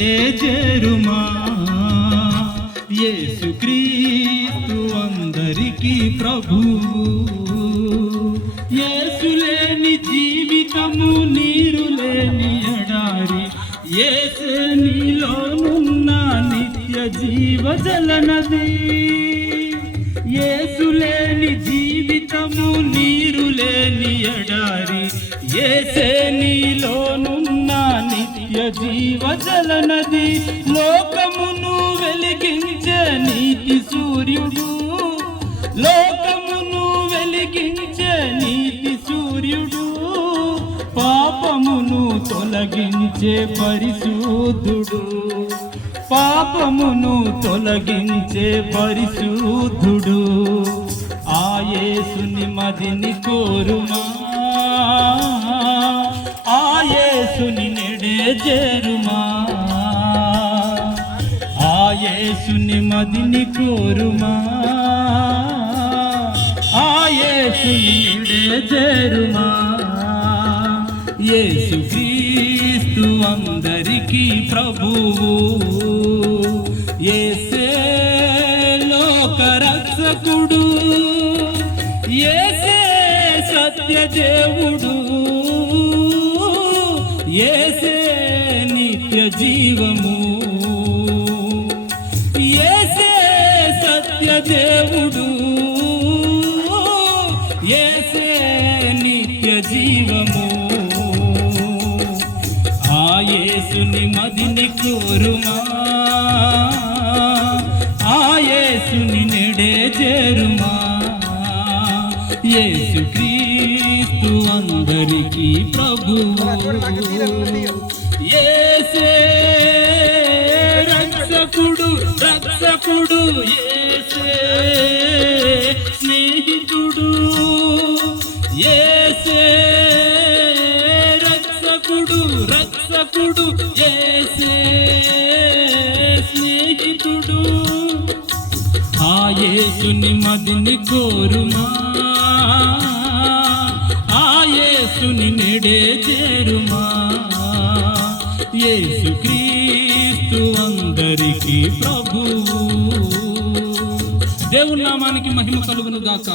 నెడే చేరుమా. యేసుక్రీస్తు అందరికీ ప్రభువు. యేసు లేని జీవితము నీరు లేని ఎడారి. యేసే నీలోనున్న నిత్య జీవ జలనది. యేసు లేని జీవితము నీరు లేని ఎడారి. యేసే నీలోనున్న నిత్య జీవ జలనది. లోకమును వెలిగించే నీతి సూర్యుడు. లోకమును వెలిగించే నీతి సూర్యుడు. పాపమును తొలగించే పరిశుద్ధుడు. పాపమును తొలగించే పరిశుద్ధుడు. ఆ యేసుని మదిని కోరుమా. ఆ యేసుని నెడే చేరుమా. ఆ యేసుని మదిని కోరుమా. ఆ యేసుని నెడే చేరుమా. యేసుక్రీస్తు అందరికీ ప్రభువు. యేసే లోక రక్షకుడు. యేసే సత్య దేవుడు. యేసే నిత్య జీవము. యేసే సత్య దేవుడు. యేసే నిత్య జీవము. ఆ యేసుని మదిని కోరుమా. ఆ యేసుని నెడే చేరుమా. యేసుక్రీస్తు అందరికీ ప్రభువు. యేసే రక్షకుడు. రక్షకుడు యేసే స్నేహితుడు. యేసే రక్షకుడు. రక్షకుడు యేసే స్నేహితుడు. ఆ యేసుని మదిని కోరుమా. ఆ యేసుని నెడే చేరుమా. యేసుక్రీస్తు అందరికీ ప్రభువు. దేవుని నామానికి మహిమ కలుగును గాక.